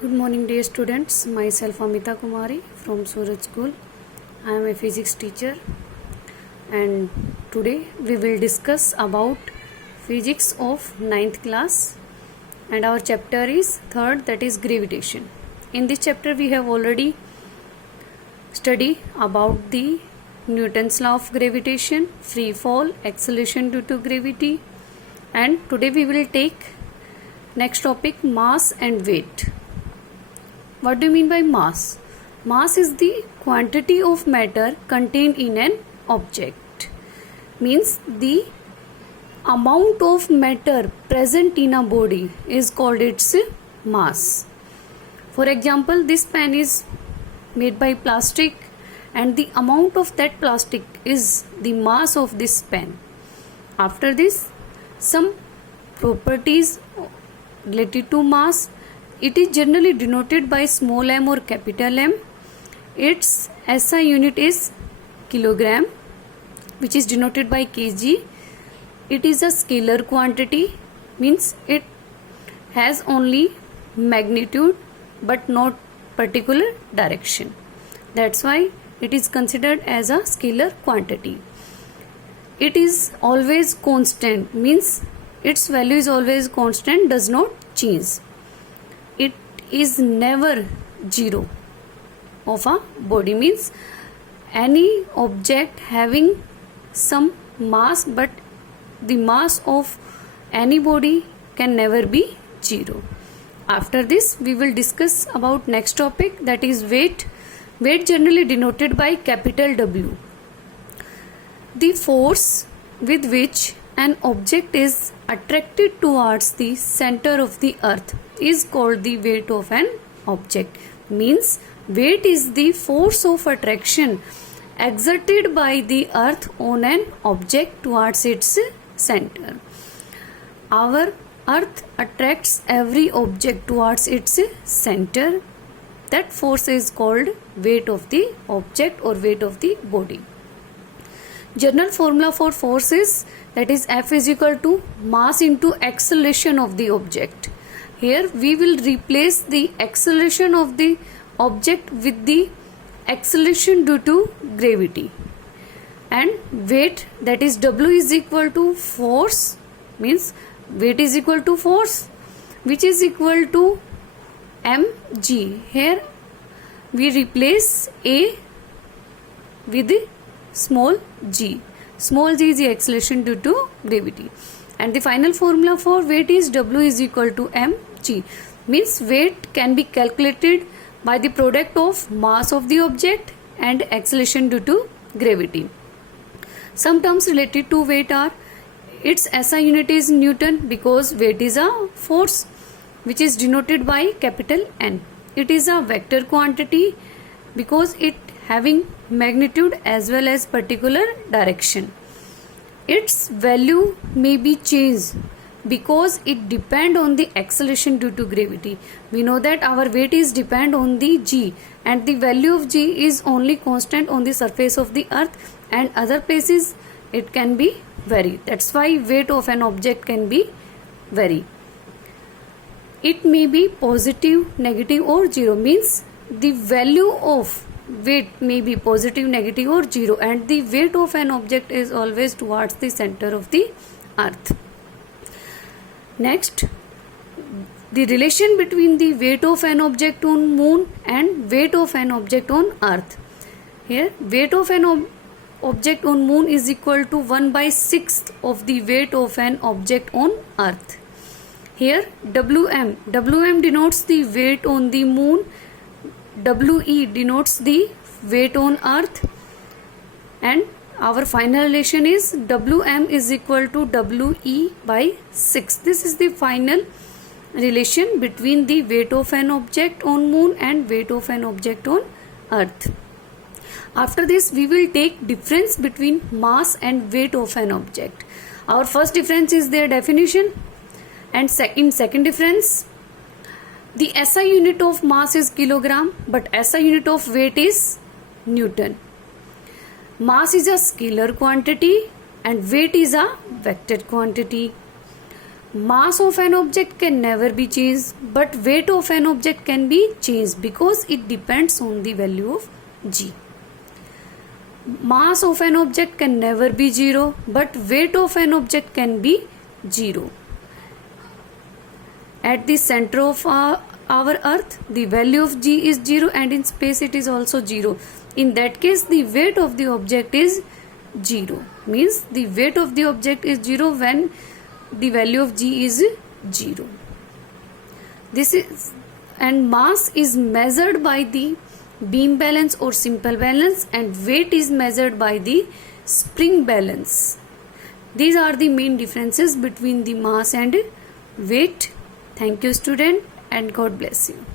Good morning, dear students. Myself Amita Kumari from Suraj School. I am a physics teacher, and today we will discuss about physics of 9th class, and our chapter is third, that is gravitation. In this chapter we have already studied about the Newton's law of gravitation, free fall, acceleration due to gravity, and today we will take next topic, mass and weight. What do you mean by mass? Mass is the quantity of matter contained in an object. Means the amount of matter present in a body is called its mass. For example, this pen is made by plastic and the amount of that plastic is the mass of this pen. After this, some properties related to mass. It is generally denoted by small m or capital M. Its SI unit is kilogram, which is denoted by kg. It is a scalar quantity, means it has only magnitude but not particular direction. That's why it is considered as a scalar quantity. It is always constant, means its value is always constant, does not change. It is never zero of a body, means any object having some mass, but the mass of any body can never be zero. After this we will discuss about next topic, that is weight. Weight generally denoted by capital W. The force with which an object is attracted towards the center of the earth is called the weight of an object. Means weight is the force of attraction exerted by the earth on an object towards its center. Our earth attracts every object towards its center. That force is called weight of the object or weight of the body. General formula for force is, that is F is equal to mass into acceleration of the object. Here we will replace the acceleration of the object with the acceleration due to gravity. And weight, that is W is equal to force, means weight is equal to force, which is equal to mg. Here we replace A with small g. Small g is the acceleration due to gravity. And the final formula for weight is W is equal to mg. Means weight can be calculated by the product of mass of the object and acceleration due to gravity. Some terms related to weight are, its SI unit is Newton because weight is a force which is denoted by capital N. It is a vector quantity because it having magnitude as well as particular direction. Its value may be changed because it depend on the acceleration due to gravity. We know that our weight is depend on the g, and the value of g is only constant on the surface of the earth, and other places it can be vary. That's why weight of an object can be vary. It may be positive, negative or zero, means the value of weight may be positive, negative or zero, and the weight of an object is always towards the center of the earth. Next, the relation between the weight of an object on moon and weight of an object on earth. Here weight of an object on moon is equal to 1/6 of the weight of an object on earth. Here Wm denotes the weight on the moon, We denotes the weight on earth, and our final relation is Wm is equal to We by 6. This is the final relation between the weight of an object on moon and weight of an object on earth. After this we will take difference between mass and weight of an object. Our first difference is their definition, and in second difference, the SI unit of mass is kilogram, but SI unit of weight is Newton. Mass is a scalar quantity and weight is a vector quantity. Mass of an object can never be changed, but weight of an object can be changed because it depends on the value of g. Mass of an object can never be 0, but weight of an object can be 0. At the center of our earth, the value of g is 0, and in space it is also 0. In that case, the weight of the object is 0. Means the weight of the object is 0 when the value of g is 0. This is, and mass is measured by the beam balance or simple balance, and weight is measured by the spring balance. These are the main differences between the mass and weight. Thank you, student, and God bless you.